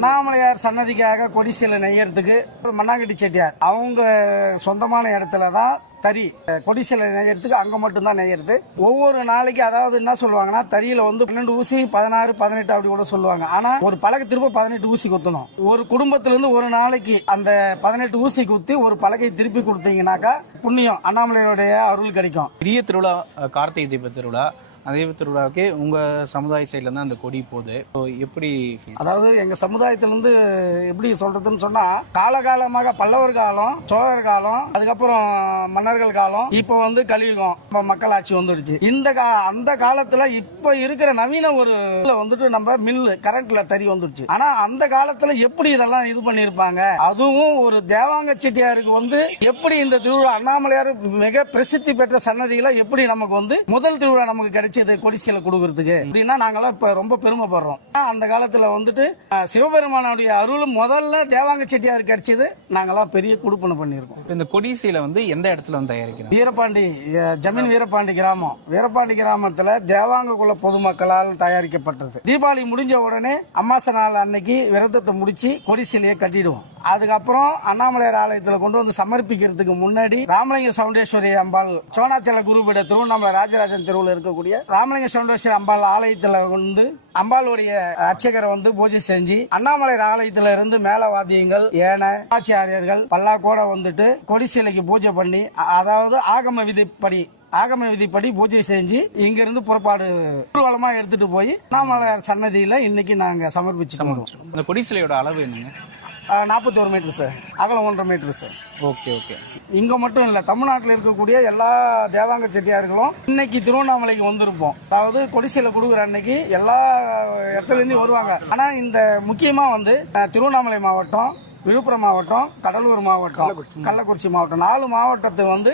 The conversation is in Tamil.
அண்ணாமலையார் சன்னதிக்காக கொடி நெய்யறதுக்கு மண்ணாங்கட்டி செட்டியார். அவங்க சொந்தமான இடத்துல தான் தறி கொடி சிலை நெய்யறதுக்கு அங்க மட்டும்தான் நெய்யறது. ஒவ்வொரு நாளைக்கு அதாவது என்ன சொல்லுவாங்கன்னா தறியில வந்து பன்னெண்டு ஊசி பதினாறு பதினெட்டு அப்படி கூட சொல்லுவாங்க. ஆனா ஒரு பழக திரும்ப பதினெட்டு ஊசி குத்தணும். ஒரு குடும்பத்துல இருந்து ஒரு நாளைக்கு அந்த பதினெட்டு ஊசி குத்தி ஒரு பழகை திருப்பி கொடுத்தீங்கன்னாக்கா புண்ணியம் அண்ணாமலையோடைய அருள் கிடைக்கும். பெரிய திருவிழா கார்த்திகை தீப திருவிழா அதே திருவிழாவுக்கு உங்க சமுதாய சைட்ல இருந்து அந்த கொடி போகுது. So, எப்படி அதாவது எங்க சமுதாயத்துலேருந்து எப்படி சொல்றதுன்னு சொன்னா காலகாலமாக பல்லவர் காலம் சோழர் காலம் அதுக்கப்புறம் மன்னர்கள் காலம் இப்ப வந்து கலியுகம் இப்போ மக்களாட்சி வந்துடுச்சு. இந்த கா- அந்த காலத்துல இப்ப இருக்கிற நவீன ஒரு வந்துட்டு நம்ம மில் கரண்ட்ல தறி வந்துடுச்சு. ஆனா அந்த காலத்துல எப்படி இதெல்லாம் இது பண்ணிருப்பாங்க? அதுவும் ஒரு தேவாங்க செட்டியாருக்கு வந்து எப்படி இந்த திருவிழா அண்ணாமலையார் மிக பிரசித்தி பெற்ற சன்னதிகளை எப்படி நமக்கு வந்து முதல் திருவிழா நமக்கு கிடைச்சது கொடிசியில கொடுக்கறதுக்கு. அப்படின்னா நாங்கெல்லாம் இப்ப ரொம்ப பெருமைப்படுறோம். அந்த காலத்துல வந்துட்டு சிவபெருமானுடைய அருள் முதல்ல தேவாங்க செட்டியார் கிடைச்சது. நாங்கெல்லாம் பெரிய குடுப்பனை பண்ணியிருக்கோம். இந்த கொடி சீலை வந்து எந்த இடத்துல வந்து தயாரிக்கிறோம் வீரபாண்டி ஜமீன் வீரபாண்டி கிராமம். வீரபாண்டி கிராமத்துல தேவாங்க குல பொதுமக்களால் தயாரிக்கப்பட்டது. தீபாவளி முடிஞ்ச உடனே அமாச நாள் அன்னைக்கு விரதத்தை முடிச்சு கொடி சிலையை கட்டிடுவோம். அதுக்கப்புறம் அண்ணாமலையார் ஆலயத்துல கொண்டு வந்து சமர்ப்பிக்கிறதுக்கு முன்னாடி ராமலிங்க சவுண்டேஸ்வரி அம்பாள் சோனாச்சல குருபீட திருவண்ணாமலை ராஜராஜன் தெருவில் இருக்கக்கூடிய ராமலிங்க சவுண்டேஸ்வரி அம்பாள் ஆலயத்துல வந்து அம்பாளுடைய அர்ச்சகரை வந்து பூஜை செஞ்சு அண்ணாமலையார் ஆலயத்துல இருந்து மேலவாத்தியங்கள் ஏனை ஆட்சியாரியர்கள் பல்லாக்கோட வந்துட்டு கொடி சிலைக்கு பூஜை பண்ணி அதாவது ஆகம விதிப்படி ஆகம விதிப்படி பூஜை செஞ்சு இங்க இருந்து புறப்பாடு ஊர்வலமா எடுத்துட்டு போய் அண்ணாமலையார் சன்னதியில இன்னைக்கு நாங்க சமர்ப்பிச்சுட்டு வரோம் இந்த கொடி சிலையோட அளவு என்னங்க? நாற்பத்தி ஒரு மீட்டர் சார் அகலம் ஒன்றரை மீட்டர் சார் ஓகே ஓகே. இங்க மட்டும் இல்ல தமிழ்நாட்டில் இருக்கக்கூடிய எல்லா தேவாங்க செட்டியார்களும் இன்னைக்கு திருவண்ணாமலைக்கு வந்திருப்போம். அதாவது கொடிசையில கொடுக்குற அன்னைக்கு எல்லா இடத்துல இருந்து வருவாங்க. ஆனா இந்த முக்கியமா வந்து திருவண்ணாமலை மாவட்டம் விழுப்புரம் மாவட்டம் கடலூர் மாவட்டம் கள்ளக்குறிச்சி மாவட்டம். நாலு மாவட்டத்துக்கு வந்து